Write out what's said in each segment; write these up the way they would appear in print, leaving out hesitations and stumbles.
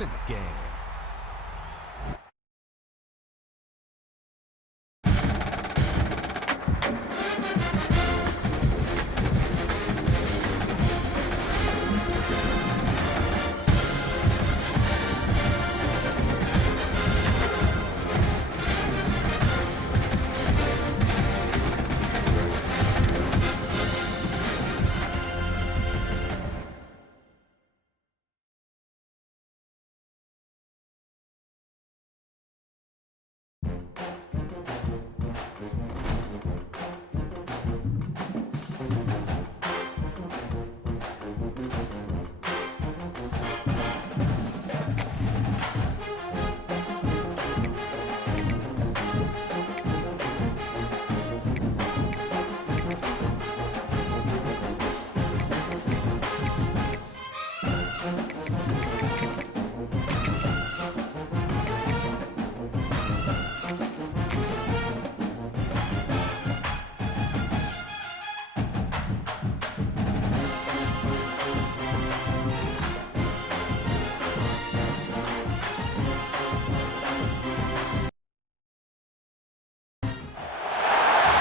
points in the game.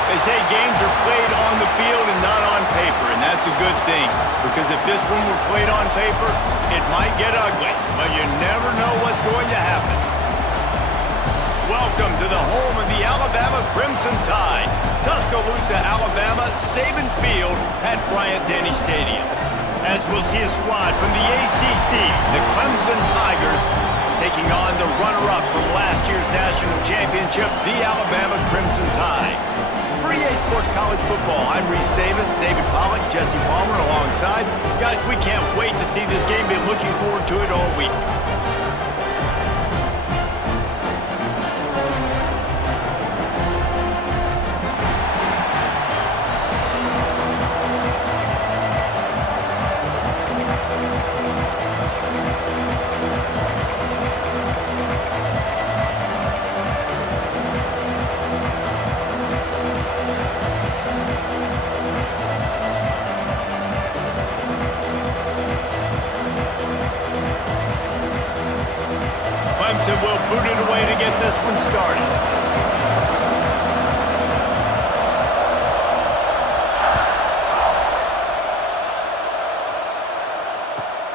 They say games are played on the field and not on paper, and that's a good thing. Because if this one were played on paper, it might get ugly, but you never know what's going to happen. Welcome to the home of the Alabama Crimson Tide, Tuscaloosa, Alabama, Saban Field at Bryant-Denny Stadium. As we'll see a squad from the ACC, the Clemson Tigers, taking on the runner-up from last year's national championship, the Alabama Crimson Tide. For EA Sports College Football, I'm Reese Davis, David Pollack, Jesse Palmer alongside. Guys, we can't wait to see this game. Been looking forward to it all week. Clemson will boot it away to get this one started.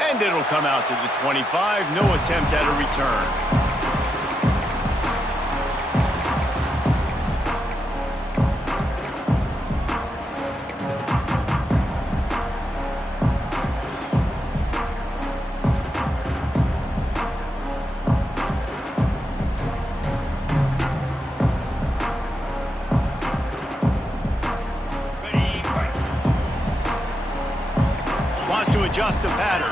And it'll come out to the 25. No attempt at a return. To adjust the pattern.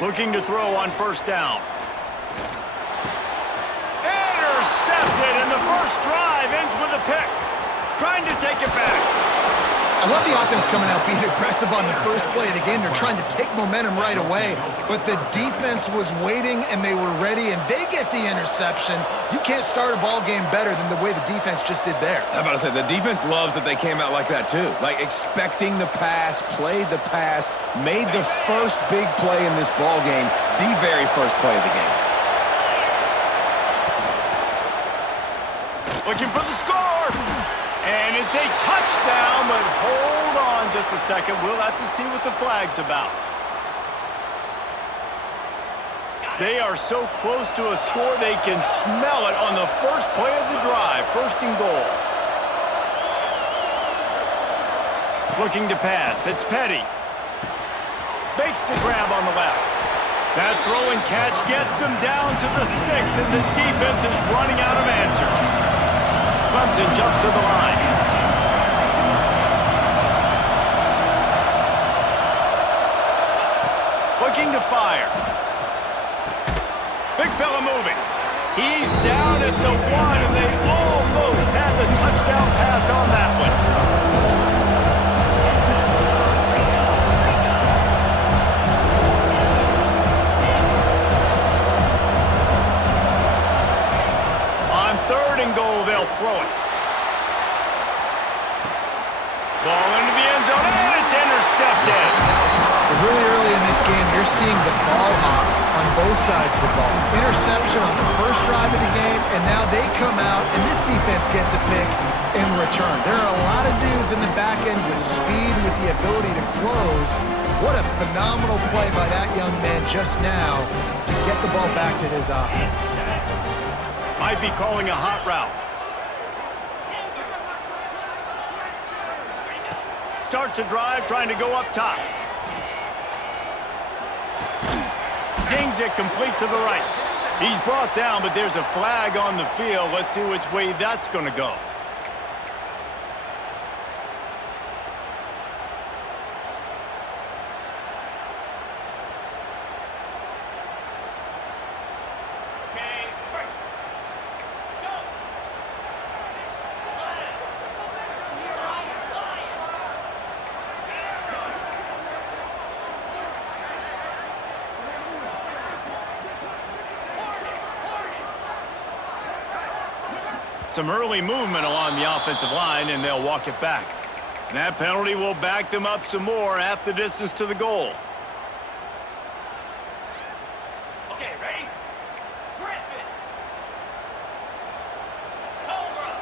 Looking to throw on first down. Intercepted, and the first drive ends with a pick. Trying to take it back. I love the offense coming out being aggressive on the first play of the game. They're trying to take momentum right away, but the defense was waiting and they were ready, and they get the interception. You can't start a ball game better than the way the defense just did there. I'm about to say, the defense loves that they came out like that too. Like expecting the pass, played the pass, made the first big play in this ball game, the very first play of the game. Looking for the score! And it's a touchdown, but hold on just a second. We'll have to see what the flag's about. They are so close to a score, they can smell it on the first play of the drive. First and goal. Looking to pass. It's Petty. Makes the grab on the left. That throw and catch gets them down to the 6, and the defense is running out of answers. Clemson jumps to the line. Looking to fire. Big fella moving. He's down at the 1, and they almost had the touchdown pass on that one. Third and goal, they'll throw it. Ball into the end zone, and it's intercepted. Really early you're seeing the ball hawks on both sides of the ball. Interception on the first drive of the game, and now they come out, and this defense gets a pick in return. There are a lot of dudes in the back end with speed, with the ability to close. What a phenomenal play by that young man just now to get the ball back to his offense. Might be calling a hot route. Starts a drive trying to go up top. Zings it complete to the right. He's brought down, but there's a flag on the field. Let's see which way that's going to go. Some early movement along the offensive line, and they'll walk it back. And that penalty will back them up some more, half the distance to the goal. Okay, ready? Griffin. Cobra.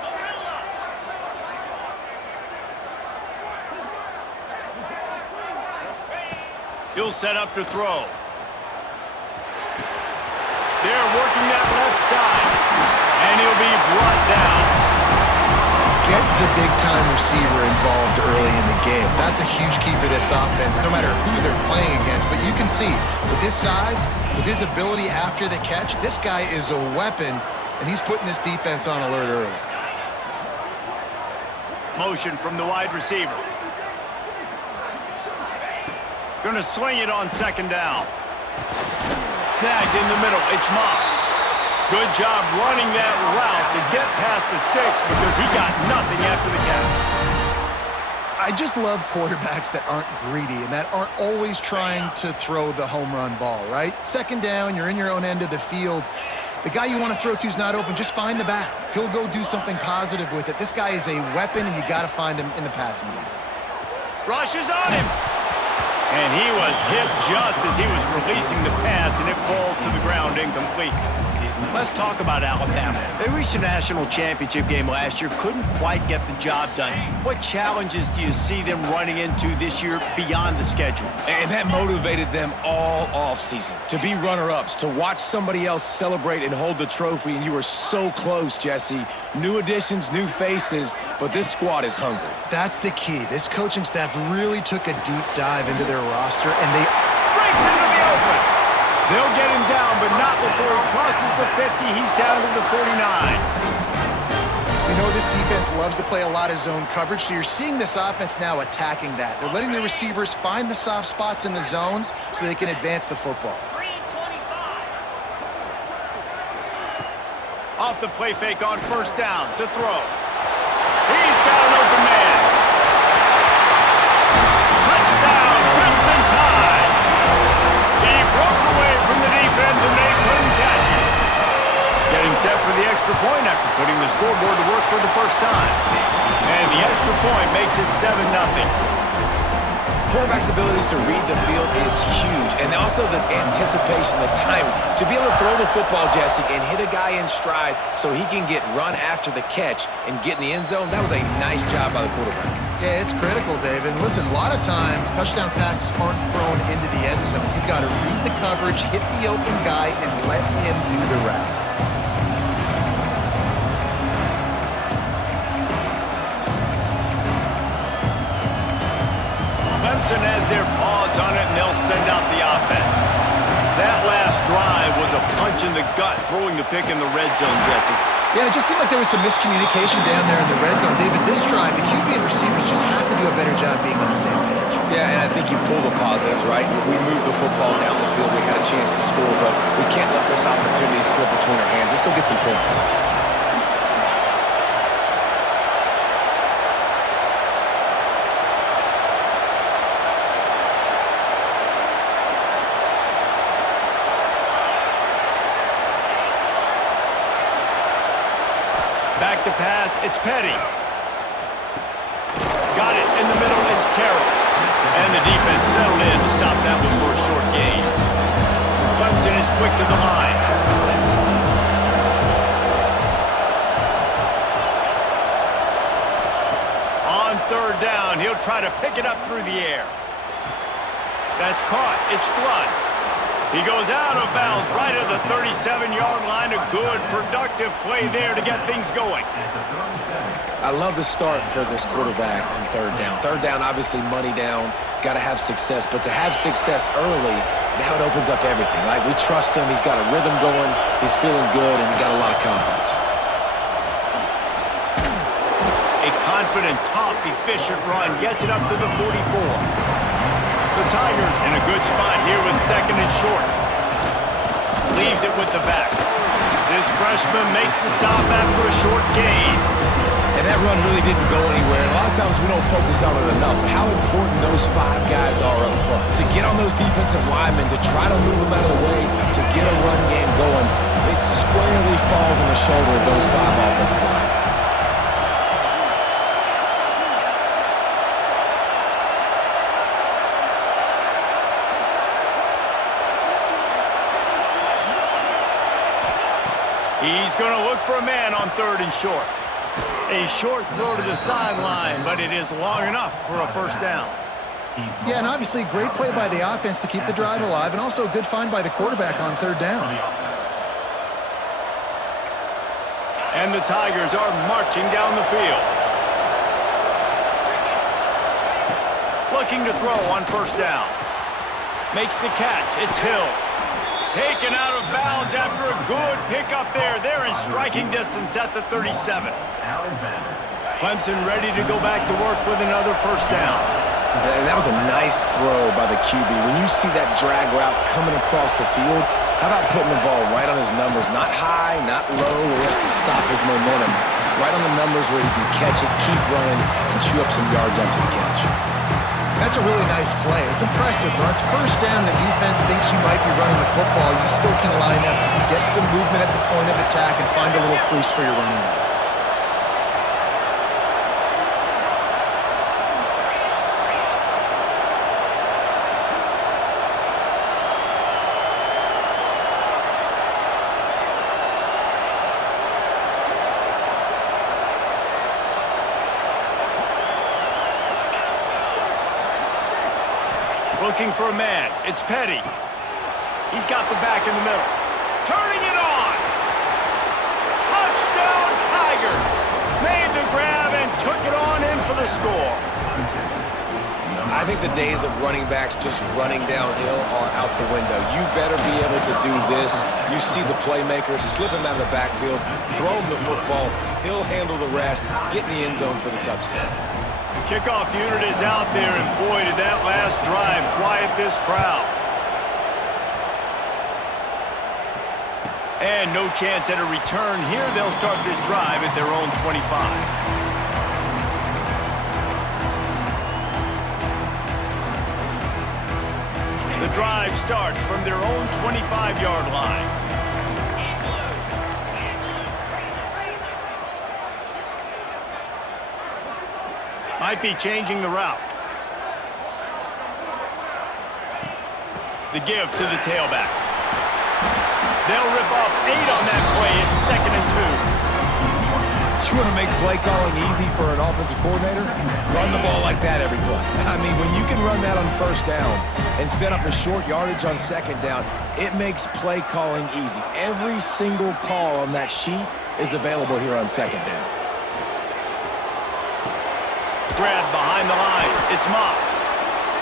Gorilla. He'll set up to throw. They're working that left side, and he'll be brought down. Get the big-time receiver involved early in the game. That's a huge key for this offense, no matter who they're playing against. But you can see, with his size, with his ability after the catch, this guy is a weapon, and he's putting this defense on alert early. Motion from the wide receiver. Gonna swing it on second down. Snagged in the middle, it's Moss. Good job running that route to get past the sticks because he got nothing after the catch. I just love quarterbacks that aren't greedy and that aren't always trying to throw the home run ball, right? Second down, you're in your own end of the field. The guy you want to throw to is not open. Just find the back. He'll go do something positive with it. This guy is a weapon, and you got to find him in the passing game. Rushes on him. And he was hit just as he was releasing the pass, and it falls to the ground incomplete. Let's talk about Alabama. They reached a national championship game last year, couldn't quite get the job done. What challenges do you see them running into this year beyond the schedule? And that motivated them all offseason to be runner-ups, to watch somebody else celebrate and hold the trophy, and you were so close, Jesse. New additions, new faces, but this squad is hungry. That's the key. This coaching staff really took a deep dive into their roster, and they breaks into the open. They'll get him down, but not before he crosses the 50. He's down to the 49. You know, this defense loves to play a lot of zone coverage, so you're seeing this offense now attacking that. They're letting the receivers find the soft spots in the zones so they can advance the football. 325. Off the play fake on first down to throw. He's got an open man. Touchdown, Clemson Tide. He broke away from the defense and they couldn't catch him. Getting set for the extra point after putting the scoreboard to work for the first time. And the extra point makes it 7-0. Quarterback's abilities to read the field is huge, and also the anticipation, the timing. To be able to throw the football, Jesse, and hit a guy in stride so he can get run after the catch and get in the end zone, that was a nice job by the quarterback. Yeah, it's critical, David. Listen, a lot of times touchdown passes aren't thrown into the end zone. You've got to read the coverage, hit the open guy, and let him do the rest. Clemson has their paws on it, and they'll send out the offense. That last drive was a punch in the gut, throwing the pick in the red zone, Jesse. Yeah, it just seemed like there was some miscommunication down there in the red zone. David, this drive, the QB and receivers just have to do a better job being on the same page. Yeah, and I think you pull the positives, right? We moved the football down the field. We had a chance to score, but we can't let those opportunities slip between our hands. Let's go get some points. Back to pass, it's Petty. Got it in the middle, it's Terrell. And the defense settled in to stop that one for a short gain. Clemson is quick to the line. On third down, he'll try to pick it up through the air. That's caught. It's Flood. He goes out of bounds right at the 37-yard line. A good, productive play there to get things going. I love the start for this quarterback on third down. Third down, obviously money down, got to have success. But to have success early, now it opens up everything. Like, we trust him. He's got a rhythm going. He's feeling good, and he's got a lot of confidence. A confident, tough, efficient run gets it up to the 44. The Tigers in a good spot here with second and short. Leaves it with the back. This freshman makes the stop after a short gain. And that run really didn't go anywhere. And a lot of times we don't focus on it enough, but how important those 5 guys are up front. To get on those defensive linemen, to try to move them out of the way, to get a run game going, it squarely falls on the shoulder of those 5 offensive linemen. He's going to look for a man on third and short. A short throw to the sideline, but it is long enough for a first down. Yeah, and obviously great play by the offense to keep the drive alive, and also a good find by the quarterback on third down. And the Tigers are marching down the field. Looking to throw on first down. Makes the catch. It's Hills. Taken out of bounds after a good pickup there. They're in striking distance at the 37. Clemson ready to go back to work with another first down. And that was a nice throw by the QB. When you see that drag route coming across the field, how about putting the ball right on his numbers? Not high, not low, where he has to stop his momentum. Right on the numbers where he can catch it, keep running, and chew up some yards after the catch. That's a really nice play. It's impressive. When it's first down, the defense thinks you might be running the football. You still can line up, get some movement at the point of attack, and find a little crease for your running back. Looking for a man. It's Petty. He's got the back in the middle. Turning it on. Touchdown Tigers. Made the grab and took it on in for the score. I think the days of running backs just running downhill are out the window. You better be able to do this. You see the playmaker, slip him out of the backfield, throw him the football. He'll handle the rest, get in the end zone for the touchdown. The kickoff unit is out there, and boy, did that last drive quiet this crowd. And no chance at a return here. They'll start this drive at their own 25. The drive starts from their own 25-yard line. Might be changing the route. The give to the tailback. They'll rip off 8 on that play. It's 2nd and 2. You want to make play calling easy for an offensive coordinator? Run the ball like that every play. I mean, when you can run that on first down and set up a short yardage on second down, it makes play calling easy. Every single call on that sheet is available here on second down. Grab behind the line. It's Moss.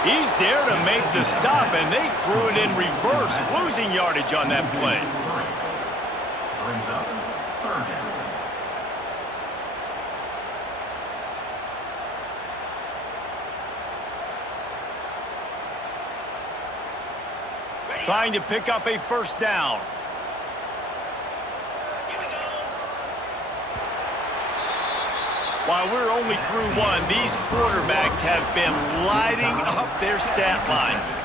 He's there to make the stop, and they threw it in reverse, losing yardage on that play. Brings up third down. Trying to pick up a first down. While we're only through one, these quarterbacks have been lighting up their stat lines.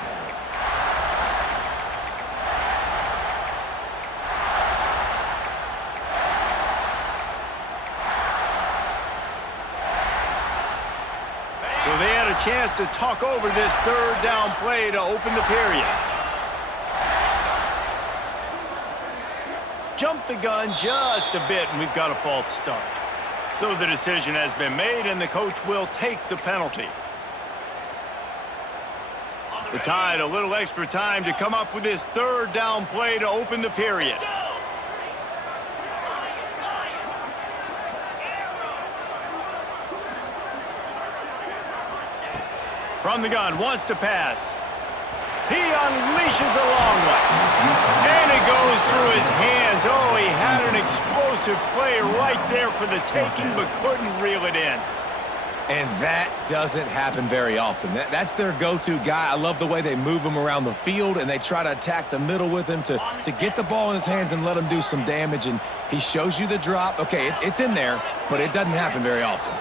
So they had a chance to talk over this third down play to open the period. Jumped the gun just a bit, and we've got a false start. So the decision has been made, and the coach will take the penalty. The Tide a little extra time to come up with this third down play to open the period. From the gun, wants to pass. He unleashes a long one. And it goes through his hands. Oh, he had an explosive play right there for the taking, but couldn't reel it in. And that doesn't happen very often. That's their go-to guy. I love the way they move him around the field, and they try to attack the middle with him to get the ball in his hands and let him do some damage. And he shows you the drop. Okay, it's in there, but it doesn't happen very often.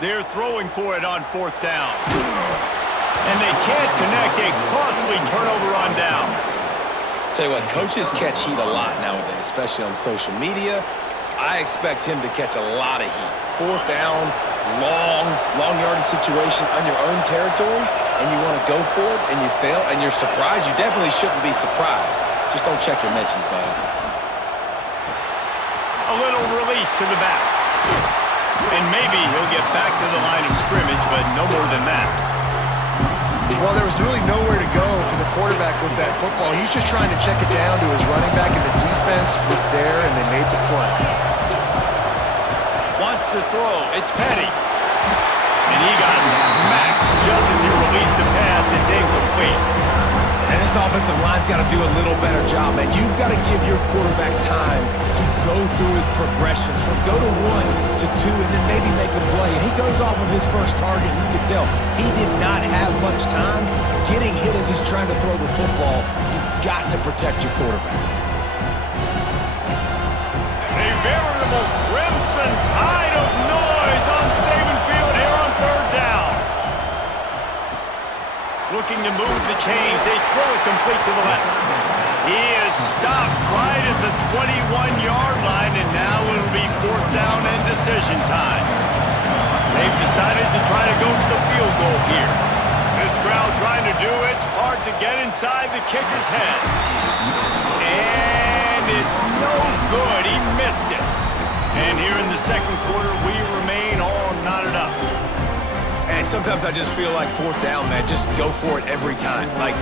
They're throwing for it on fourth down. And they can't connect. A costly turnover on downs. Tell you what, coaches catch heat a lot nowadays, especially on social media. I expect him to catch a lot of heat. Fourth down, long yardage situation on your own territory, and you want to go for it, and you fail, and you're surprised. You definitely shouldn't be surprised. Just don't check your mentions, dog. A little release to the back. And maybe he'll get back to the line of scrimmage, but no more than that. Well, there was really nowhere to go for the quarterback with that football. He's just trying to check it down to his running back, and the defense was there, and they made the play. Wants to throw. It's Petty. And he got smacked just as he released the pass. It's incomplete. And this offensive line's got to do a little better job, man. You've got to give your quarterback time to go through his progressions from go to 1 to 2 and then maybe make a play. And he goes off of his first target, and you can tell he did not have much time getting hit as he's trying to throw the football. You've got to protect your quarterback. A veritable Clemson tide of noise on Saban Field here on third down. Looking to move the chains. They throw it complete to the left. He is stopped right at the 21-yard line, and now it'll be fourth down and decision time. They've decided to try to go for the field goal here. This crowd trying to do its part to get inside the kicker's head. And it's no good. He missed it. And here in the second quarter, we remain all knotted up. And sometimes I just feel like fourth down, man, just go for it every time. Like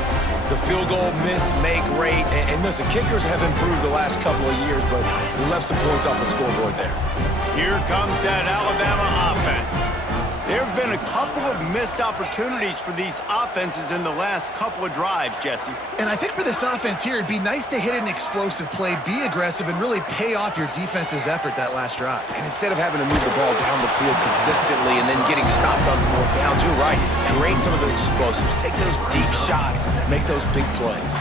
the field goal, miss, make, rate. And listen, kickers have improved the last couple of years, but we left some points off the scoreboard there. Here comes that Alabama offense. There have been a couple of missed opportunities for these offenses in the last couple of drives, Jesse. And I think for this offense here, it'd be nice to hit an explosive play, be aggressive, and really pay off your defense's effort that last drive. And instead of having to move the ball down the field consistently and then getting stopped on fourth downs, you're right. Create some of the explosives. Take those deep shots. Make those big plays.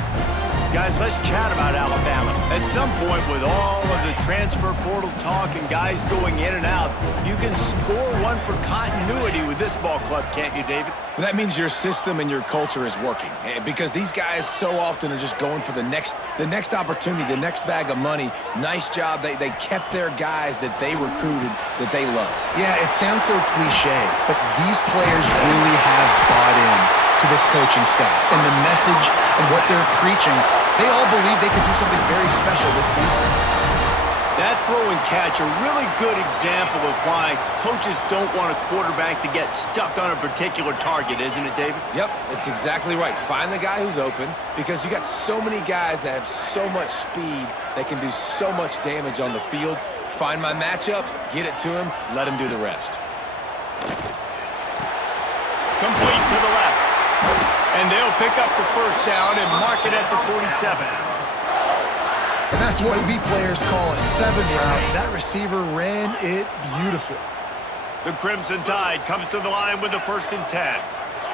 Guys, let's chat about Alabama. At some point, with all of the transfer portal talk and guys going in and out, you can score one for continuity with this ball club, can't you, David? Well, that means your system and your culture is working, because these guys so often are just going for the next opportunity, the next bag of money. Nice job. They kept their guys that they recruited, that they love. Yeah, it sounds so cliche, but these players really have bought in to this coaching staff and the message and what they're preaching. They all believe they can do something very special this season. That throw and catch, a really good example of why coaches don't want a quarterback to get stuck on a particular target, isn't it, David? Yep, it's exactly right. Find the guy who's open, because you got so many guys that have so much speed that can do so much damage on the field. Find my matchup, get it to him, let him do the rest. Complete to the left. And they'll pick up the first down and mark it at the 47. And that's what we players call a 7 route. That receiver ran it beautiful. The Crimson Tide comes to the line with the 1st and 10.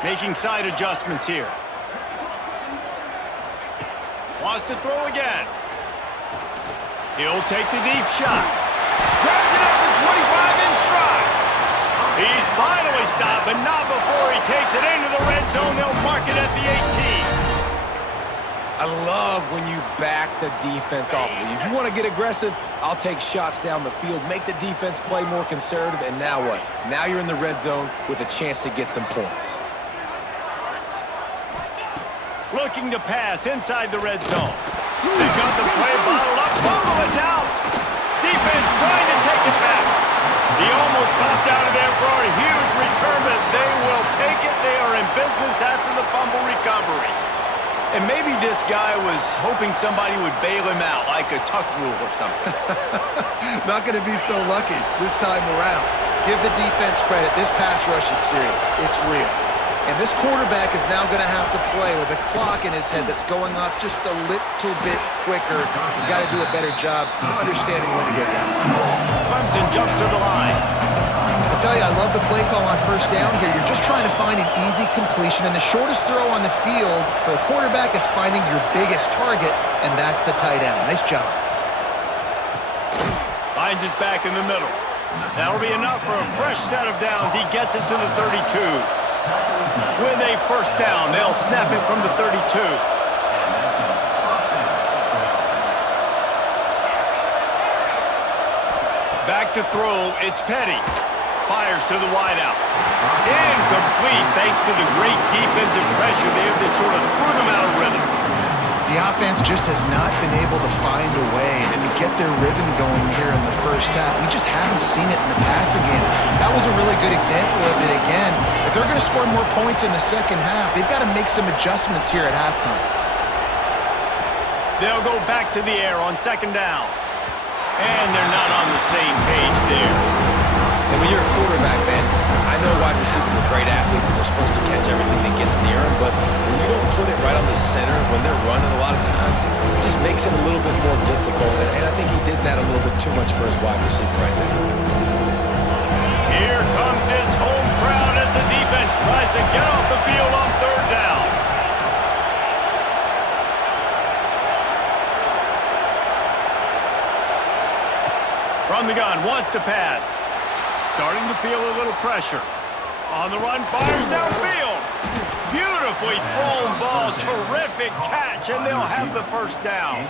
Making side adjustments here. Wants to throw again. He'll take the deep shot. Grabs it at the 25 in stride. He's finally stopped, but not before he takes it into the red zone. They'll mark it at the 18. I love when you back the defense off of you. If you want to get aggressive, I'll take shots down the field, make the defense play more conservative, and now what? Now you're in the red zone with a chance to get some points. Looking to pass inside the red zone. They've got the play bottled up. Fumble, it's out. Defense trying to take it back. He almost popped out of there for a huge return, but they will take it. They are in business after the fumble recovery. And maybe this guy was hoping somebody would bail him out, like a tuck rule or something. Not going to be so lucky this time around. Give the defense credit. This pass rush is serious. It's real. And this quarterback is now going to have to play with a clock in his head that's going off just a little bit quicker. He's got to do a better job understanding when to get that. Clemson jumps to the line. I tell you, I love the play call on first down here. You're just trying to find an easy completion, and the shortest throw on the field for the quarterback is finding your biggest target, and that's the tight end. Nice job. Finds his back in the middle. That'll be enough for a fresh set of downs. He gets it to the 32. With a first down, they'll snap it from the 32. Back to throw, it's Petty. Fires to the wideout. Incomplete thanks to the great defensive pressure there that sort of threw them out of rhythm. The offense just has not been able to find a way to get their rhythm going here in the first half. We just haven't seen it in the passing game. That was a really good example of it again. If they're going to score more points in the second half, they've got to make some adjustments here at halftime. They'll go back to the air on second down. And they're not on the same page there. And when you're a quarterback, man, I know wide receivers are great athletes and they're supposed to catch everything that gets near them, but when you don't put it right on the center when they're running a lot of times, it just makes it a little bit more difficult. And I think he did that a little bit too much for his wide receiver right there. Here comes his home crowd as the defense tries to get off the field on third down. From the gun, wants to pass. Starting to feel a little pressure. On the run, fires downfield. Beautifully thrown ball, terrific catch, and they'll have the first down.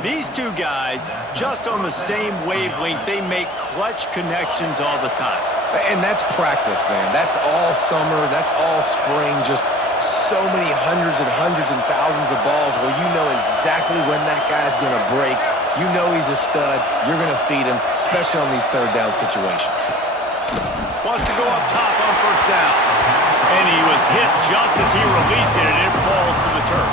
These two guys, just on the same wavelength, they make clutch connections all the time. And that's practice, man. That's all summer. That's all spring. Just so many hundreds and thousands of balls where you know exactly when that guy's going to break. You know he's a stud. You're going to feed him, especially on these third down situations. Wants to go up top on first down. And he was hit just as he released it, and it falls to the turf.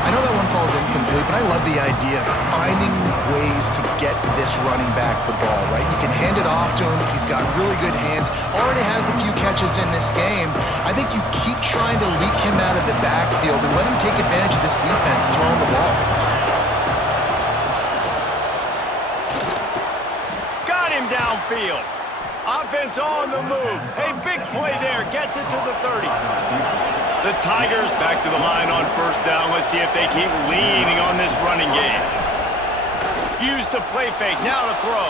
I know that one falls incomplete, but I love the idea of finding ways to get this running back the ball, right? You can hand it off to him. He's got really good hands. Already has a few catches in this game. I think you keep trying to leak him out of the backfield and let him take advantage of this defense throwing the ball. Downfield. Offense on the move. A big play there. Gets it to the 30. The Tigers back to the line on first down. Let's see if they keep leaning on this running game. Use the play fake. Now to throw.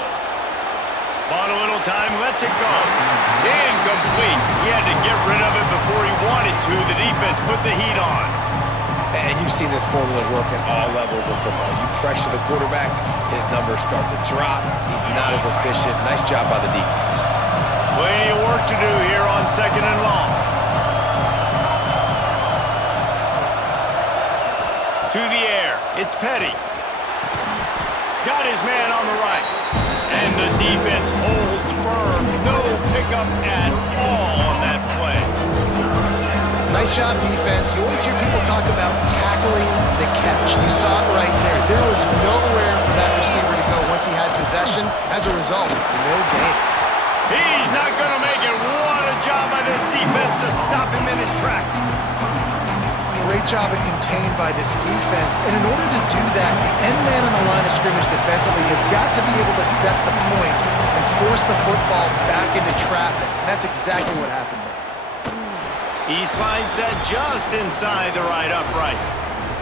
Bought a little time. Lets it go. Incomplete. He had to get rid of it before he wanted to. The defense put the heat on. And you've seen this formula work at all levels of football. You pressure the quarterback, his numbers start to drop. He's not as efficient. Nice job by the defense. Plenty of work to do here on second and long. To the air. It's Petty. Got his man on the right. And the defense holds firm. No pickup at all on that play. Nice job, defense. You always hear people talk about tackling the catch. You saw it right there. There was nowhere for that receiver to go once he had possession. As a result, no gain. He's not going to make it. What a job by this defense to stop him in his tracks. Great job of contained by this defense. And in order to do that, the end man on the line of scrimmage defensively has got to be able to set the point and force the football back into traffic. And that's exactly what happened there. He slides that just inside the right upright.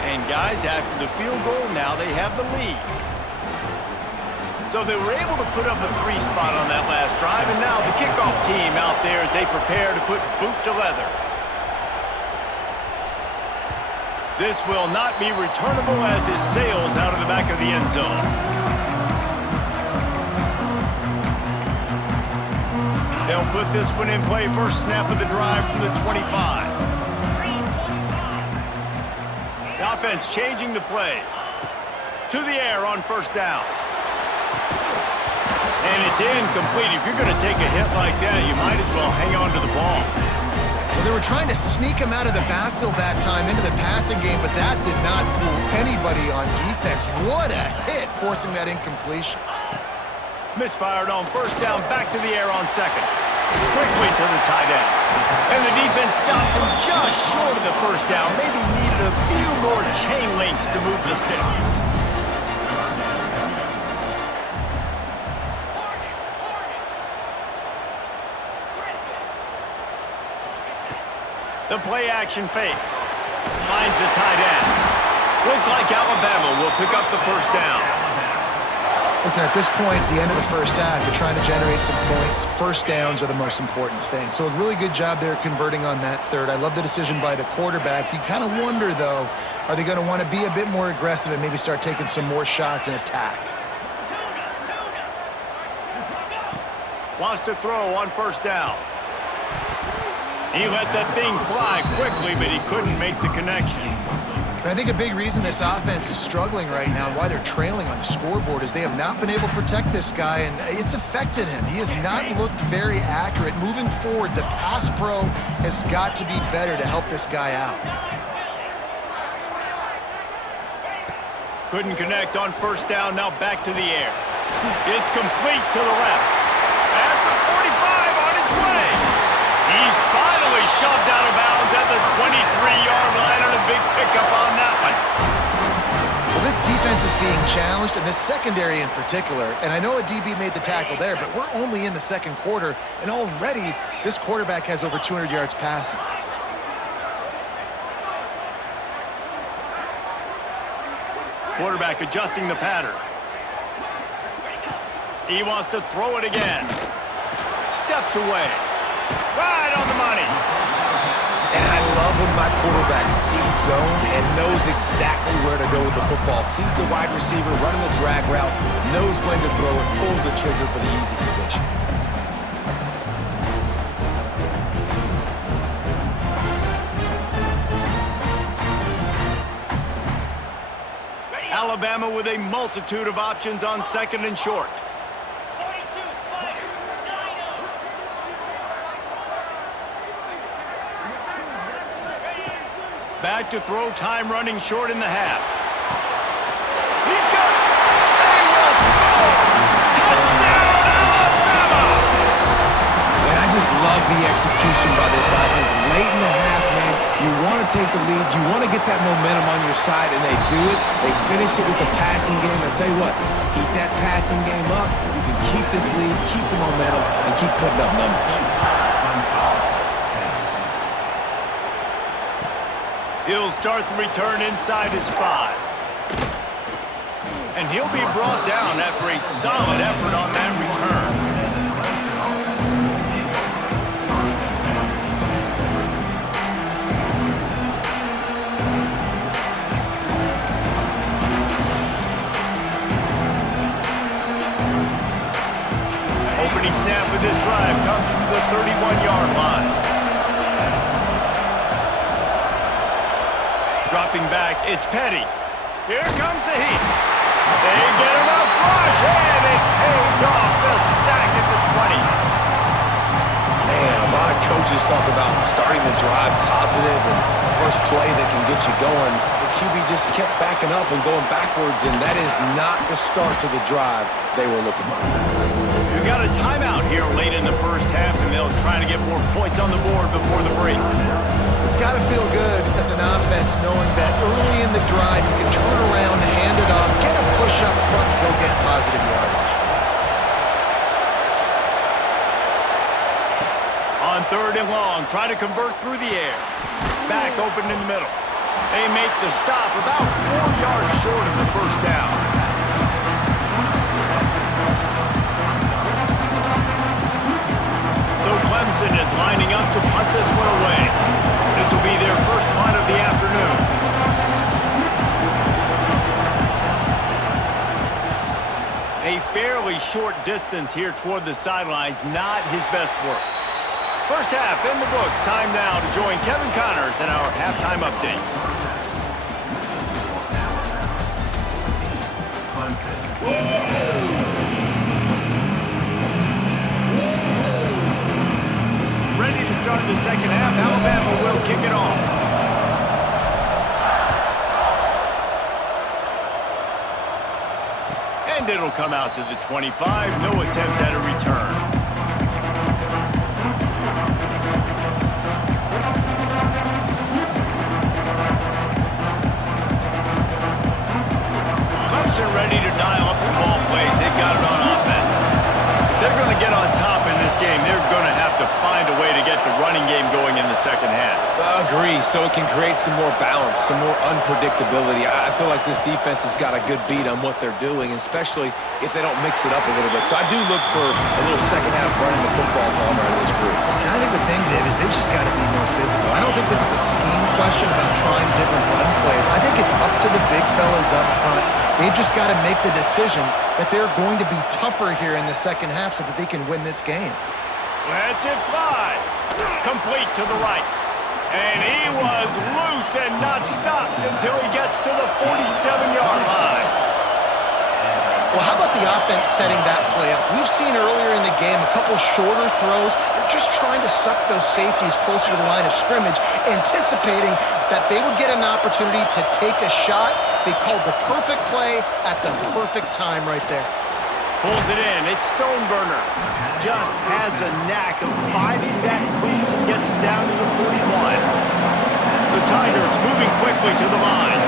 And guys, after the field goal, now they have the lead. So they were able to put up a 3 spot on that last drive, and now the kickoff team out there as they prepare to put boot to leather. This will not be returnable as it sails out of the back of the end zone. They'll put this one in play. First snap of the drive from the 25. The offense changing the play. To the air on first down. And it's incomplete. If you're going to take a hit like that, you might as well hang on to the ball. Well, they were trying to sneak him out of the backfield that time into the passing game, but that did not fool anybody on defense. What a hit, forcing that incompletion. Misfired on first down, back to the air on second. Quickly to the tight end. And the defense stops him just short of the first down. Maybe needed a few more chain links to move the sticks. The play-action fake. Finds the tight end. Looks like Alabama will pick up the first down. Listen, at this point, the end of the first half, you're trying to generate some points. First downs are the most important thing. So a really good job there converting on that third. I love the decision by the quarterback. You kind of wonder, though, are they going to want to be a bit more aggressive and maybe start taking some more shots and attack? Wants to throw on first down. He let that thing fly quickly, but he couldn't make the connection. And I think a big reason this offense is struggling right now, why they're trailing on the scoreboard, is they have not been able to protect this guy, and it's affected him. He has not looked very accurate. Moving forward, the pass pro has got to be better to help this guy out. Couldn't connect on first down, now back to the air. It's complete to the left. At the 45 on his way. He's finally shoved out of bounds at the 23-yard line on a big pickup on that one. Well, this defense is being challenged, and this secondary in particular, and I know a DB made the tackle there, but we're only in the second quarter, and already this quarterback has over 200 yards passing. Quarterback adjusting the pattern. He wants to throw it again. Steps away. Right on the money. And I love when my quarterback sees zone and knows exactly where to go with the football. Sees the wide receiver running the drag route, knows when to throw it, pulls the trigger for the easy completion. Alabama with a multitude of options on second and short. Back to throw, time running short in the half. He's got it! They will score! Touchdown, Alabama! And I just love the execution by this offense. Late in the half, man, you want to take the lead. You want to get that momentum on your side, and they do it. They finish it with the passing game. I'll tell you what, keep that passing game up. You can keep this lead, keep the momentum, and keep putting up numbers. He'll start the return inside his 5. And he'll be brought down after a solid effort on that return. Opening snap of this drive comes from the 31-yard line. Dropping back, it's Petty. Here comes the heat. They get enough rush, and it pays off the sack at the 20. Man, a lot of coaches talk about starting the drive positive and the first play that can get you going. The QB just kept backing up and going backwards, and that is not the start to the drive they were looking for. We've got a timeout here late in the first half, and they'll try to get more points on the board before the break. It's got to feel good as an offense knowing that early in the drive you can turn around, hand it off, get a push up front, and go get positive yardage. On third and long, try to convert through the air. Back open in the middle. They make the stop about 4 yards short of the first down. So Clemson is lining up to punt this one away. This will be their first punt of the afternoon. A fairly short distance here toward the sidelines, not his best work. First half in the books. Time now to join Kevin Connors in our halftime update. Ready to start the second half. Alabama will kick it off. And it'll come out to the 25. No attempt at a return. Clemson ready to dial up some ball plays. They've got it on offense. If they're going to get on top in this game, they're going to have to find a way to get the running game going in the second half. Agree, so it can create some more balance, some more unpredictability. I feel like this defense has got a good beat on what they're doing, especially if they don't mix it up a little bit. So I do look for a little second half running the football ball out of this group. And I think the thing, Dave, is they just got to be more physical. I don't think this is a scheme question about trying different run plays. I think it's up to the big fellas up front. They've just got to make the decision that they're going to be tougher here in the second half so that they can win this game. Let's it fly. Complete to the right. And he was loose and not stopped until he gets to the 47-yard line. Well, how about the offense setting that play up? We've seen earlier in the game a couple shorter throws. They're just trying to suck those safeties closer to the line of scrimmage, anticipating that they would get an opportunity to take a shot. They called the perfect play at the perfect time right there. Pulls it in. It's Stoneburner. Just has a knack of finding that crease and gets it down to the 41. The Tigers moving quickly to the line.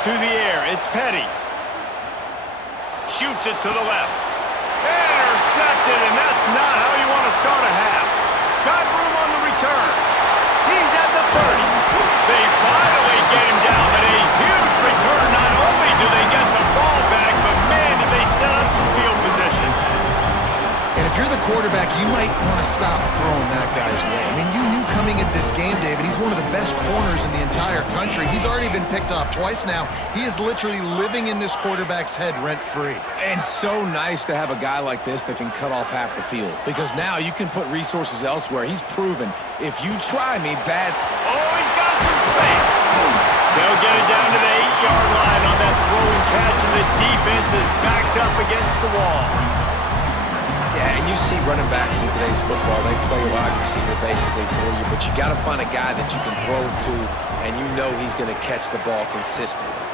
To the air, it's Petty. Shoots it to the left. Intercepted, and that's not how you want to start a half. Got room on the return. He's at the 30. They finally get him down, but a huge return. Not only do they get the ball back, but man, do they set up some field position. And if you're the quarterback, you might want to stop throwing that guy's way. I mean, you knew coming into this game, David, he's one of the best corners in the entire country. He's already been picked off twice now. He is literally living in this quarterback's head rent-free. And so nice to have a guy like this that can cut off half the field, because now you can put resources elsewhere. He's proven, if you try me, bad. Oh, he's got some space. They'll get it down to the 8-yard line on that throw and catch, and the defense is backed up against the wall. Yeah, and you see running backs in today's football, they play wide receiver basically for you, but you got to find a guy that you can throw it to, and you know he's going to catch the ball consistently.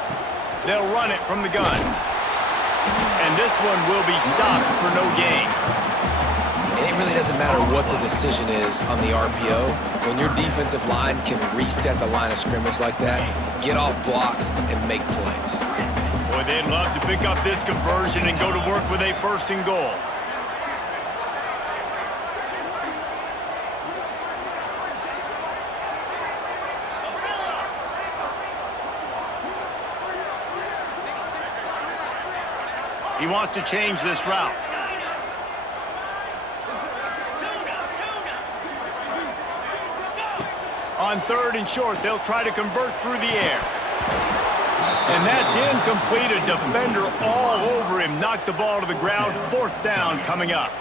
They'll run it from the gun. And this one will be stopped for no gain. And it really doesn't matter what the decision is on the RPO. When your defensive line can reset the line of scrimmage like that, get off blocks and make plays. Boy, they'd love to pick up this conversion and go to work with a 1st and goal. He wants to change this route. On 3rd and short, they'll try to convert through the air. And that's incomplete. A defender all over him. Knocked the ball to the ground. 4th down coming up.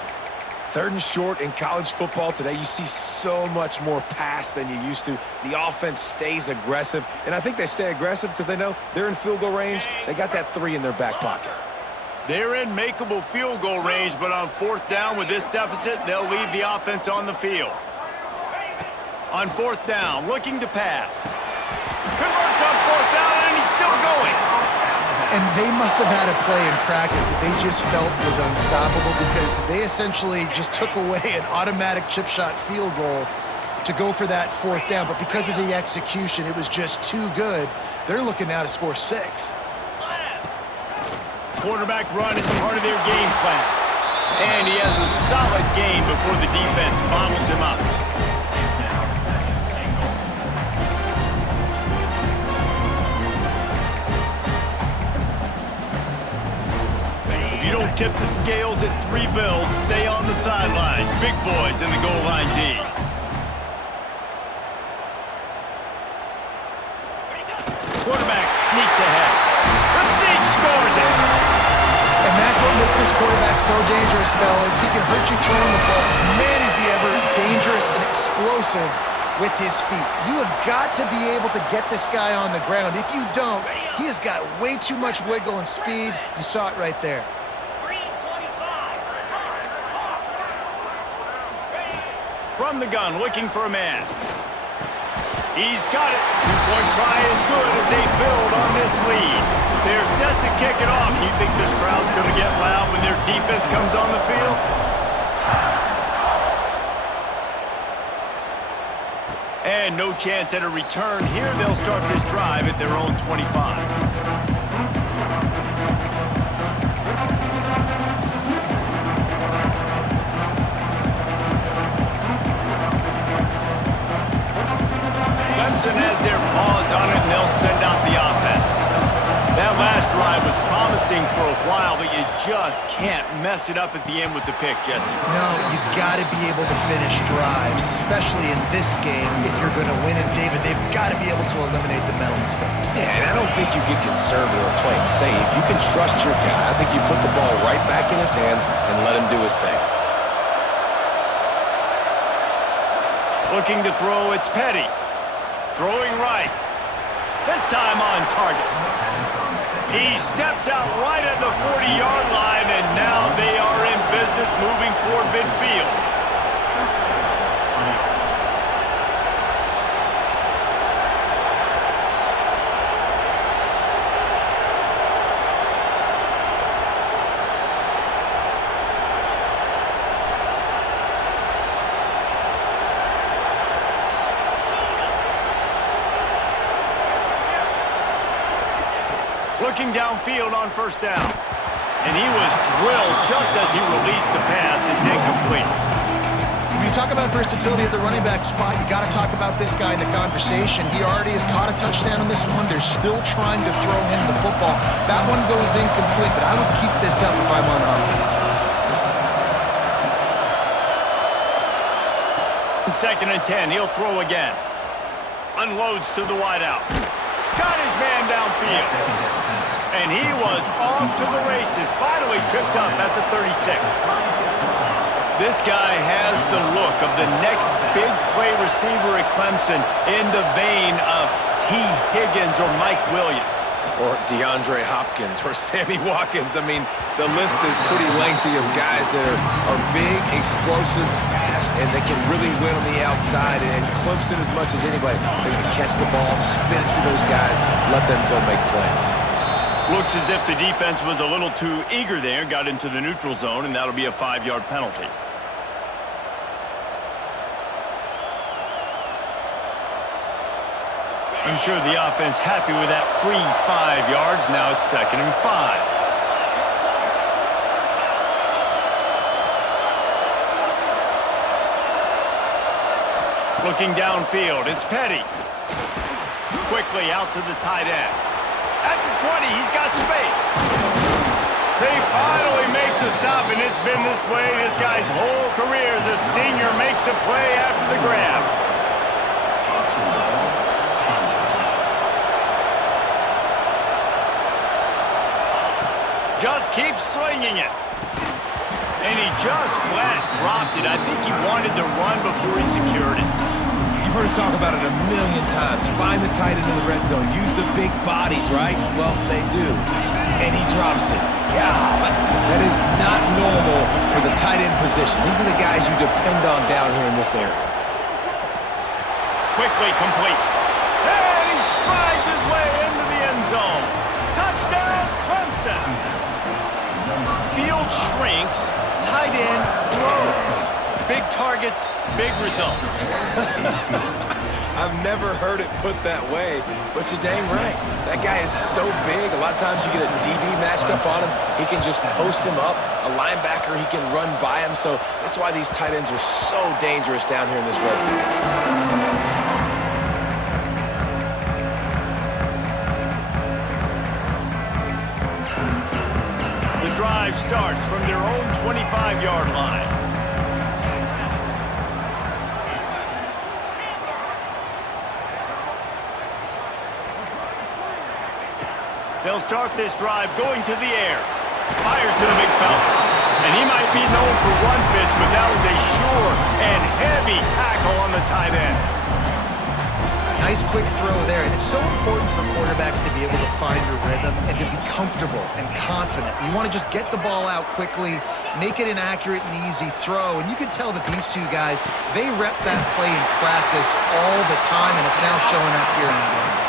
3rd and short in college football today, you see so much more pass than you used to. The offense stays aggressive, and I think they stay aggressive because they know they're in field goal range. They got that 3 in their back pocket. They're in makeable field goal range, but on 4th down with this deficit, they'll leave the offense on the field. On 4th down, looking to pass. Converts on 4th down, and he's still going. And they must have had a play in practice that they just felt was unstoppable, because they essentially just took away an automatic chip shot field goal to go for that 4th down. But because of the execution, it was just too good. They're looking now to score 6. Quarterback run is part of their game plan. And he has a solid game before the defense bottles him up. tip the scales at 3 bills. Stay on the sidelines. Big boys in the goal line D. Quarterback sneaks ahead. The sneak scores it. And that's what makes this quarterback so dangerous, Mel, is he can hurt you throwing the ball. Man, is he ever dangerous and explosive with his feet. You have got to be able to get this guy on the ground. If you don't, he has got way too much wiggle and speed. You saw it right there. From the gun, looking for a man. He's got it. Two-point try as good as they build on this lead. They're set to kick it off. You think this crowd's going to get loud when their defense comes on the field? And no chance at a return here. They'll start this drive at their own 25. Clemson has their paws on it, and they'll send out the offense. That last drive was promising for a while, but you just can't mess it up at the end with the pick, Jesse. No, you got to be able to finish drives, especially in this game. If you're going to win, and David, they've got to be able to eliminate the mental mistakes. Yeah, and I don't think you get conservative or play it safe. You can trust your guy. I think you put the ball right back in his hands and let him do his thing. Looking to throw, it's Petty. Throwing right. This time on target. He steps out right at the 40-yard line, and now they are in business moving toward midfield. Looking downfield on first down. And he was drilled just as he released the pass. It's incomplete. When you talk about versatility at the running back spot, you got to talk about this guy in the conversation. He already has caught a touchdown in this one. They're still trying to throw him the football. That one goes incomplete, but I would keep this up if I'm on offense. Second and 10, he'll throw again. Unloads to the wideout. Got his man downfield. And he was off to the races, finally tripped up at the 36. This guy has the look of the next big play receiver at Clemson in the vein of T. Higgins or Mike Williams. Or DeAndre Hopkins or Sammy Watkins. I mean, the list is pretty lengthy of guys that are big, explosive, fast, and they can really win on the outside. And Clemson, as much as anybody, they're going to catch the ball, spin it to those guys, let them go make plays. Looks as if the defense was a little too eager there, got into the neutral zone, and that'll be a 5-yard penalty. I'm sure the offense happy with that free 5 yards. Now it's 2nd and 5. Looking downfield, it's Petty. Quickly out to the tight end. At the 20, he's got space. They finally make the stop, and it's been this way this guy's whole career as a senior makes a play after the grab. Just keeps slinging it. And he just flat dropped it. I think he wanted to run before he secured it. You've heard us talk about it a million times. Find the tight end in the red zone. Use the big bodies, right? Well, they do. And he drops it. God, that is not normal for the tight end position. These are the guys you depend on down here in this area. Quickly complete. And he strides his way into the end zone. Touchdown, Clemson. Field shrinks, tight end grows. Big targets, big results. I've never heard it put that way, but you're dang right. That guy is so big. A lot of times you get a DB matched up on him. He can just post him up. A linebacker, he can run by him. So that's why these tight ends are so dangerous down here in this red zone. Drive starts from their own 25-yard line. They'll start this drive going to the air. Fires to the big fella. And he might be known for run fits, but that was a sure and heavy tackle on the tight end. Nice quick throw there, and it's so important for quarterbacks to be able to find a rhythm and to be comfortable and confident. You want to just get the ball out quickly, make it an accurate and easy throw, and you can tell that these two guys, they rep that play in practice all the time, and it's now showing up here in the game.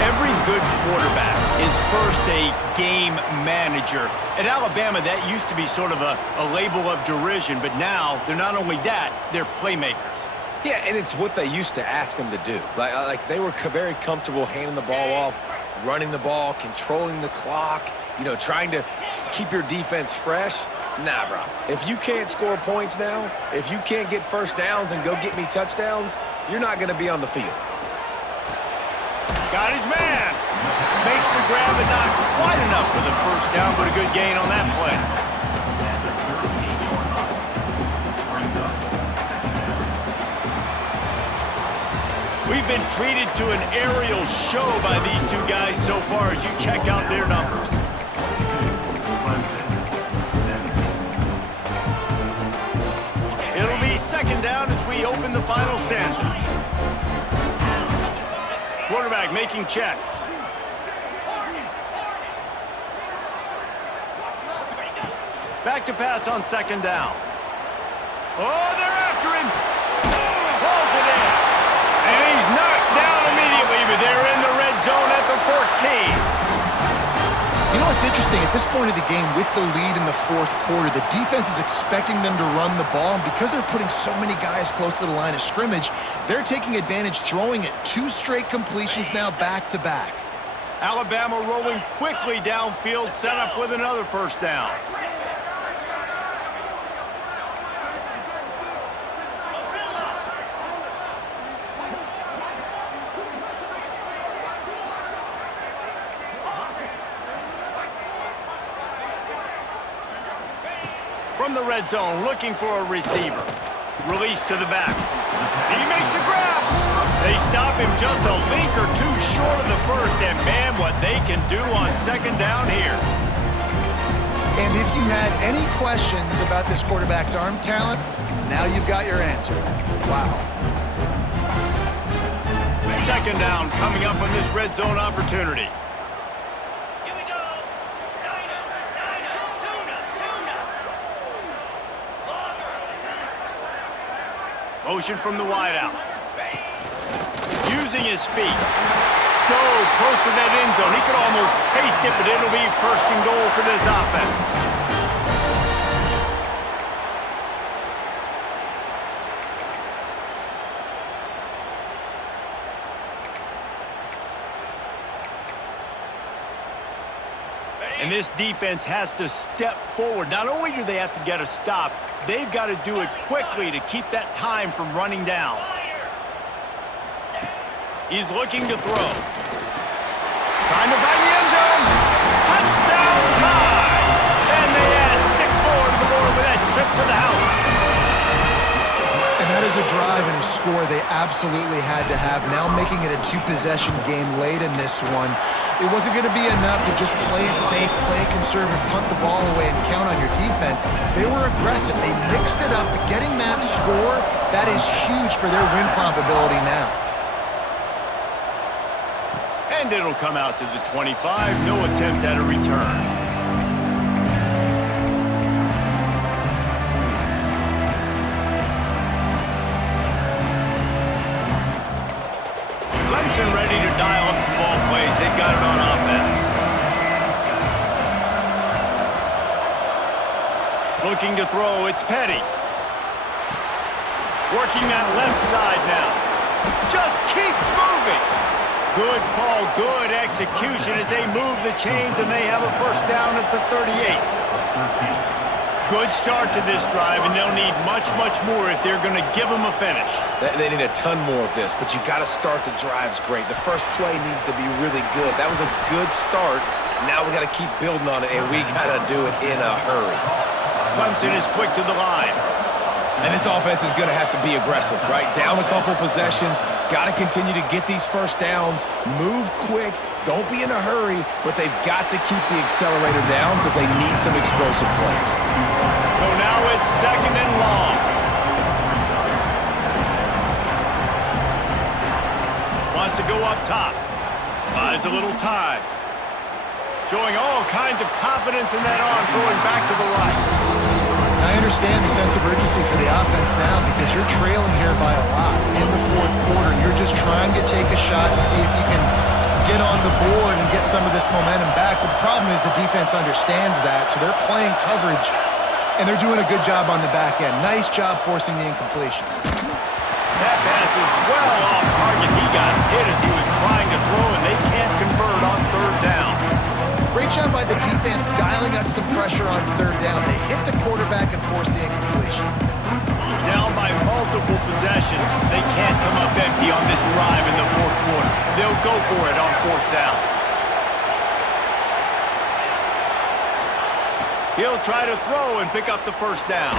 Every good quarterback is first a game manager. At Alabama, that used to be sort of a label of derision, but now they're not only that, they're playmakers. Yeah, and it's what they used to ask them to do. Like they were very comfortable handing the ball off, running the ball, controlling the clock, trying to keep your defense fresh. Nah, bro. If you can't score points now, if you can't get first downs and go get me touchdowns, you're not going to be on the field. Got his man. Makes the grab, but not quite enough for the first down, but a good gain on that play. We've been treated to an aerial show by these two guys so far as you check out their numbers. It'll be second down as we open the final stanza. Quarterback making checks. Back to pass on second down. Oh, they're after him. Pulls it in. And he's knocked down immediately, but they're in the red zone at the 14. You know what's interesting? At this point of the game, with the lead in the fourth quarter, the defense is expecting them to run the ball, and because they're putting so many guys close to the line of scrimmage, they're taking advantage, throwing it 2 straight completions now back-to-back. Alabama rolling quickly downfield, set up with another first down. From the red zone, looking for a receiver. Release to the back. He makes a grab. They stop him just a link or two short of the first, and man, what they can do on second down here. And if you had any questions about this quarterback's arm talent, now you've got your answer. Wow. Second down coming up on this red zone opportunity. Motion from the wideout. Using his feet. So close to that end zone. He could almost taste it, but it'll be first and goal for this offense. And this defense has to step forward. Not only do they have to get a stop, they've got to do it quickly to keep that time from running down. He's looking to throw. Trying to find the end zone. Touchdown time! And they add 6 more to the board with that trip to the house. And that is a drive and a score they absolutely had to have. Now making it a 2-possession game late in this one. It wasn't going to be enough to just play it safe, play it conservative, punt the ball away, and count on your defense. They were aggressive. They mixed it up. But getting that score, that is huge for their win probability now. And it'll come out to the 25. No attempt at a return. Clemson ready to dial up some ball plays. They've got it on offense. Looking to throw, it's Petty. Working that left side now. Just keeps moving. Good call, good execution as they move the chains, and they have a first down at the 38. Good start to this drive, and they'll need much, much more if they're going to give them a finish. They need a ton more of this, but you got to start the drives great. The first play needs to be really good. That was a good start. Now we got to keep building on it, and we got to do it in a hurry. Clemson is quick to the line. And this offense is going to have to be aggressive, right? Down a couple possessions, got to continue to get these first downs, move quick, don't be in a hurry, but they've got to keep the accelerator down because they need some explosive plays. So now it's 2nd and long. Wants to go up top. Buys a little time. Showing all kinds of confidence in that arm, throwing back to the right. I understand the sense of urgency for the offense now because you're trailing here by a lot in the 4th quarter. You're just trying to take a shot to see if you can get on the board and get some of this momentum back. But the problem is the defense understands that, so they're playing coverage, and they're doing a good job on the back end. Nice job forcing the incompletion. That pass is well off target. He got hit as he was trying to throw, and they can't convert on 3rd down. Great job by the defense dialing up some pressure on 3rd down. They hit the quarterback and forced the incompletion. Down by multiple possessions. They can't come up empty on this drive in the 4th quarter. They'll go for it on 4th down. He'll try to throw and pick up the 1st down.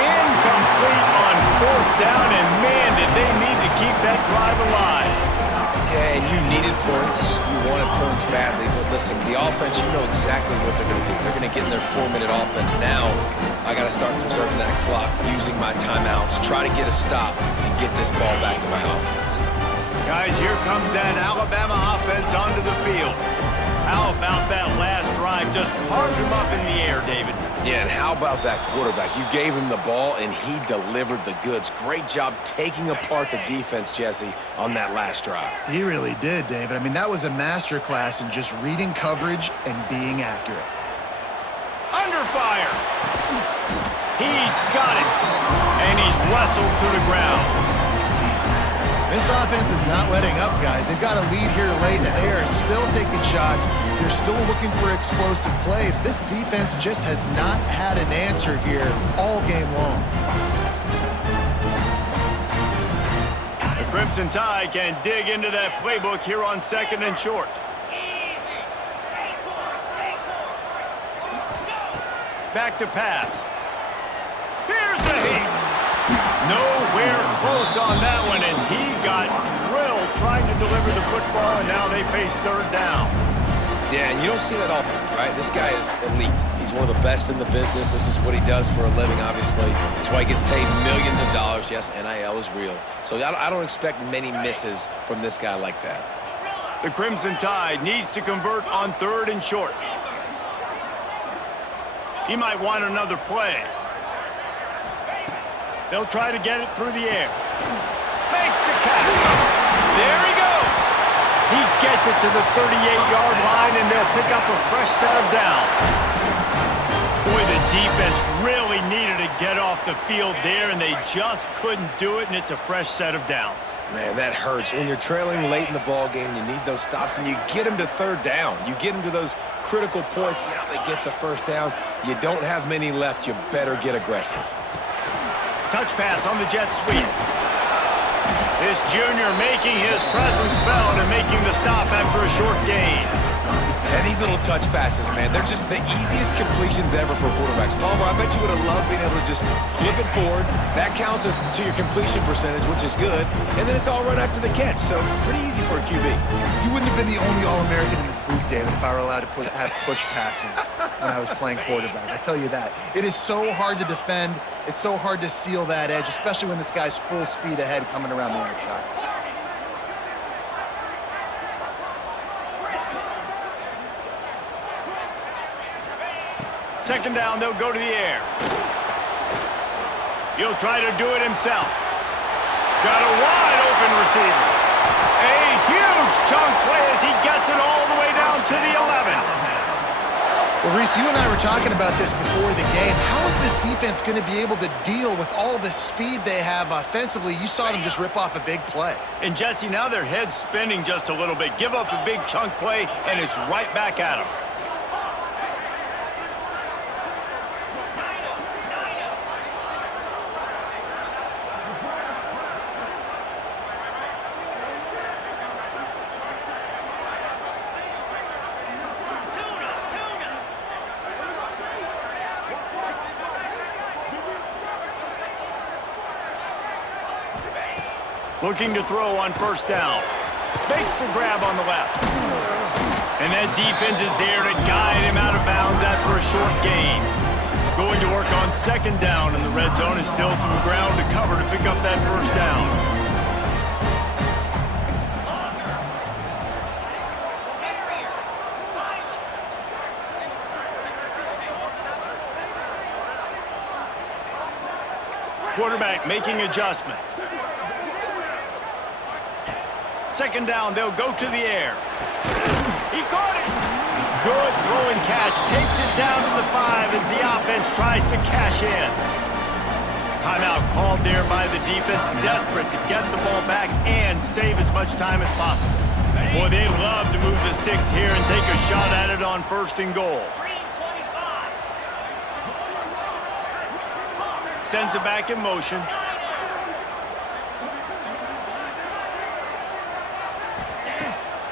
Incomplete on 4th down, and man, did they need to keep that drive alive. Yeah, and you needed points. You wanted points badly. But listen, the offense, you know exactly what they're going to do. They're going to get in their 4-minute offense. Now, I got to start preserving that clock, using my timeouts, try to get a stop, and get this ball back to my offense. Guys, here comes that Alabama offense onto the field. How about that last drive? Just carved him up in the air, David. Yeah, and how about that quarterback? You gave him the ball, and he delivered the goods. Great job taking apart the defense, Jesse, on that last drive. He really did, David. I mean, that was a masterclass in just reading coverage and being accurate. Under fire. He's got it. And he's wrestled to the ground. This offense is not letting up, guys. They've got a lead here late, and they are still taking shots. They're still looking for explosive plays. This defense just has not had an answer here all game long. The Crimson Tide can dig into that playbook here on 2nd and short. Back to pass. Here's the heat. Nowhere close on that one as he got drilled trying to deliver the football, and now they face 3rd down. Yeah, and you don't see that often, right? This guy is elite. He's one of the best in the business. This is what he does for a living, obviously. That's why he gets paid millions of dollars. Yes, NIL is real. So I don't expect many misses from this guy like that. The Crimson Tide needs to convert on 3rd and short. He might want another play. They'll try to get it through the air. Makes the catch. There he goes. He gets it to the 38-yard line, and they'll pick up a fresh set of downs. Boy, the defense really needed to get off the field there, and they just couldn't do it, and it's a fresh set of downs. Man, that hurts. When you're trailing late in the ball game, you need those stops, and you get them to 3rd down. You get them to those critical points. Now they get the 1st down. You don't have many left. You better get aggressive. Touch pass on the jet sweep. This junior making his presence felt and making the stop after a short gain. And these little touch passes, man, they're just the easiest completions ever for quarterbacks. Palmer, I bet you would have loved being able to just flip it forward. That counts as to your completion percentage, which is good. And then it's all run after the catch, so pretty easy for a QB. You wouldn't have been the only All-American in this booth, David, if I were allowed to have push passes when I was playing quarterback. I tell you that. It is so hard to defend. It's so hard to seal that edge, especially when this guy's full speed ahead coming around the outside. Second down, they'll go to the air. He'll try to do it himself. Got a wide open receiver. A huge chunk play as he gets it all the way down to the 11. Well, Reese, you and I were talking about this before the game. How is this defense going to be able to deal with all the speed they have offensively? You saw them just rip off a big play. And Jesse, now their head's spinning just a little bit. Give up a big chunk play, and it's right back at them. Looking to throw on first down. Makes the grab on the left. And that defense is there to guide him out of bounds after a short gain. Going to work on second down, and the red zone is still some ground to cover to pick up that first down. Quarterback making adjustments. Second down, they'll go to the air. He caught it! Good throw and catch. Takes it down to the 5 as the offense tries to cash in. Timeout called there by the defense, desperate to get the ball back and save as much time as possible. Boy, they love to move the sticks here and take a shot at it on first and goal. Sends it back in motion.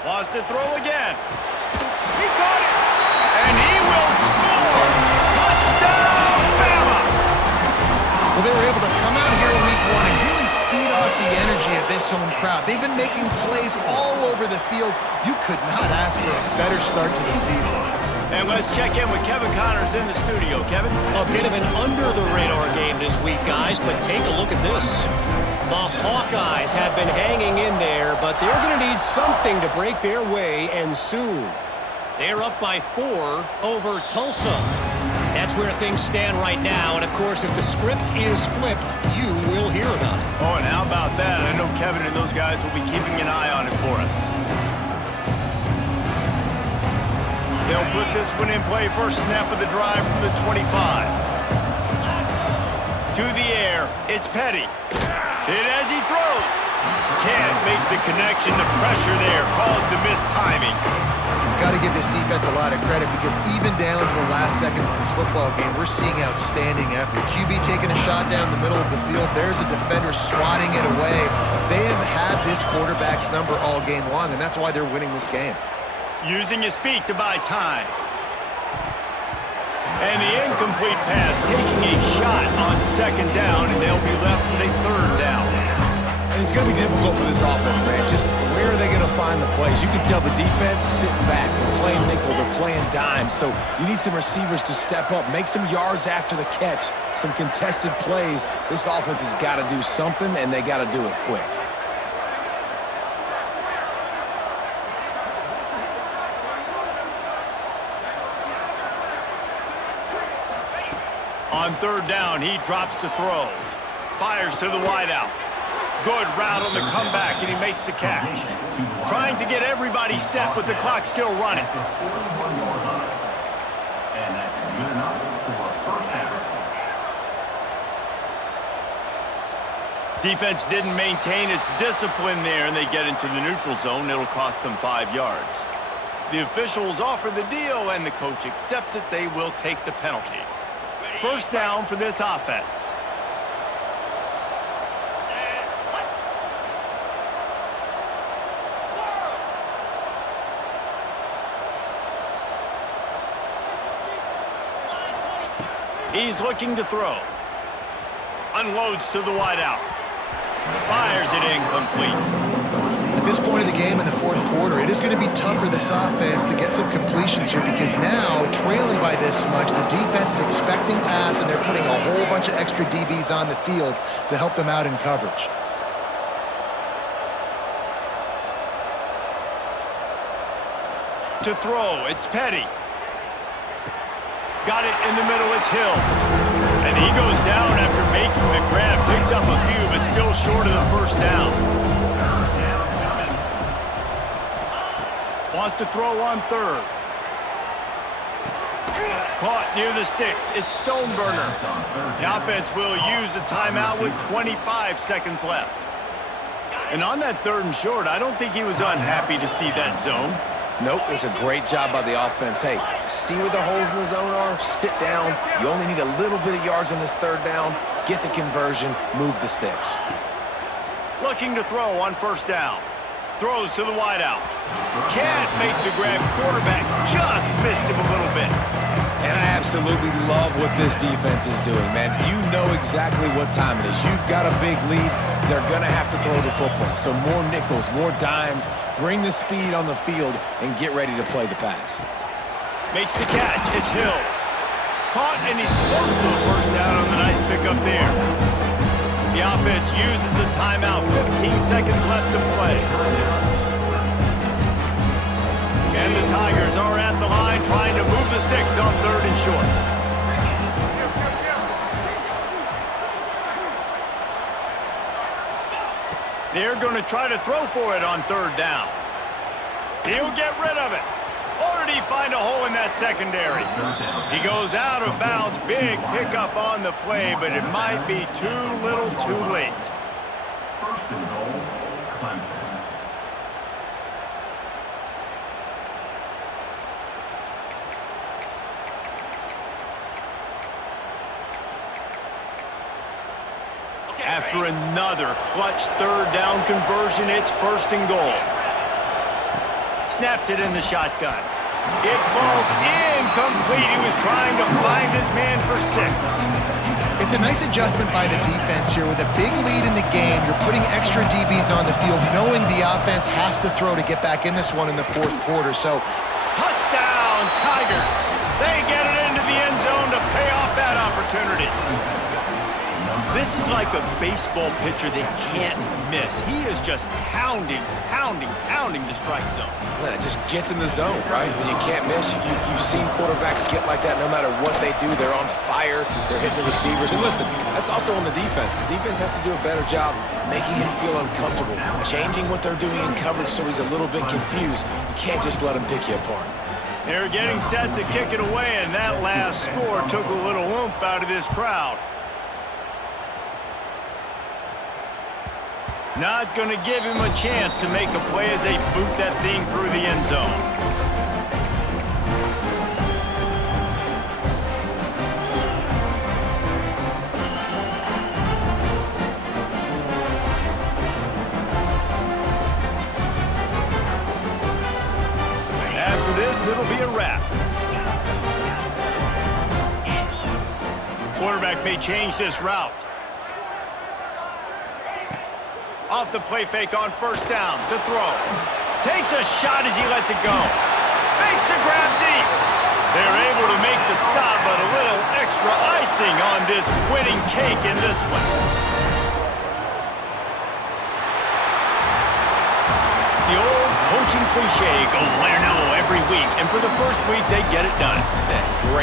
Wants to throw again. He caught it! And he will score! Touchdown, Bama! Well, they were able to come out here in week 1 and really feed off the energy of this home crowd. They've been making plays all over the field. You could not ask for a better start to the season. And let's check in with Kevin Connors in the studio. Kevin? A bit of an under-the-radar game this week, guys, but take a look at this. The Hawkeyes have been hanging in there, but they're going to need something to break their way, and soon. They're up by 4 over Tulsa. That's where things stand right now, and of course, if the script is flipped, you will hear about it. Oh, and how about that? I know Kevin and those guys will be keeping an eye on it for us. They'll put this one in play. First snap of the drive from the 25. To the air, it's Petty. Hit as he throws. Can't make the connection. The pressure there caused the missed timing. Got to give this defense a lot of credit because even down to the last seconds of this football game, we're seeing outstanding effort. QB taking a shot down the middle of the field. There's a defender swatting it away. They have had this quarterback's number all game long, and that's why they're winning this game. Using his feet to buy time. And the incomplete pass taking a shot on second down, and they'll be left with a third down. And it's going to be difficult for this offense, man. Just where are they going to find the plays? You can tell the defense sitting back. They're playing nickel. They're playing dime. So you need some receivers to step up, make some yards after the catch, some contested plays. This offense has got to do something, and they got to do it quick. On third down, he drops to throw. Fires to the wideout. Good route on the comeback, and he makes the catch. Trying to get everybody set with the clock still running. And that's good enough for first down. Defense didn't maintain its discipline there, and they get into the neutral zone. It'll cost them 5 yards. The officials offer the deal, and the coach accepts it. They will take the penalty. First down for this offense. He's looking to throw. Unloads to the wideout. Fires it incomplete. At this point of the game in the fourth quarter, it is going to be tough for this offense to get some completions here because now, trailing by this much, the defense is expecting pass, and they're putting a whole bunch of extra DBs on the field to help them out in coverage. To throw, it's Petty. Got it in the middle, it's Hills. And he goes down after making the grab, picks up a few, but still short of the first down. Wants to throw on third. Caught near the sticks. It's Stoneburner. The offense will use a timeout with 25 seconds left. And on that third and short, I don't think he was unhappy to see that zone. Nope, it was a great job by the offense. Hey, see where the holes in the zone are? Sit down. You only need a little bit of yards on this third down. Get the conversion. Move the sticks. Looking to throw on first down. Throws to the wideout. Can't make the grab. Quarterback just missed him a little bit. And I absolutely love what this defense is doing, man. You know exactly what time it is. You've got a big lead. they're going to have to throw the football. So more nickels, more dimes, bring the speed on the field, and get ready to play the pass. Makes the catch. It's Hills. Caught, and he's close to a first down on the nice pickup there. The offense uses a timeout. 15 seconds left to play. And the Tigers are at the line trying to move the sticks on 3rd and short. They're going to try to throw for it on 3rd down. He'll get rid of it. Or did he find a hole in that secondary? He goes out of bounds. Big pickup on the play, but it might be too little too late. 1st and goal, Clemson. Okay, After ready. another clutch 3rd down conversion, it's 1st and goal. Snaps it in the shotgun. It falls incomplete. He was trying to find his man for 6. It's a nice adjustment by the defense here. With a big lead in the game, you're putting extra DBs on the field, knowing the offense has to throw to get back in this one in the 4th quarter. So, Touchdown, Tigers. They get it into the end zone to pay off that opportunity. This is like a baseball pitcher that can't miss. He is just pounding the strike zone. It just gets in the zone, right? When you can't miss, you've seen quarterbacks get like that no matter what they do. They're on fire. They're hitting the receivers. And listen, that's also on the defense. The defense has to do a better job making him feel uncomfortable, changing what they're doing in coverage so he's a little bit confused. You can't just let him pick you apart. They're getting set to kick it away, and that last score took a little oomph out of this crowd. Not going to give him a chance to make a play as they boot that thing through the end zone. After this, it'll be a wrap. Quarterback may change this route. Off the play fake on 1st down to throw. Takes a shot as he lets it go. Makes the grab deep. They're able to make the stop, but a little extra icing on this winning cake in this one. The old coaching cliche, go win or no every week. And for the first week, they get it done. Great.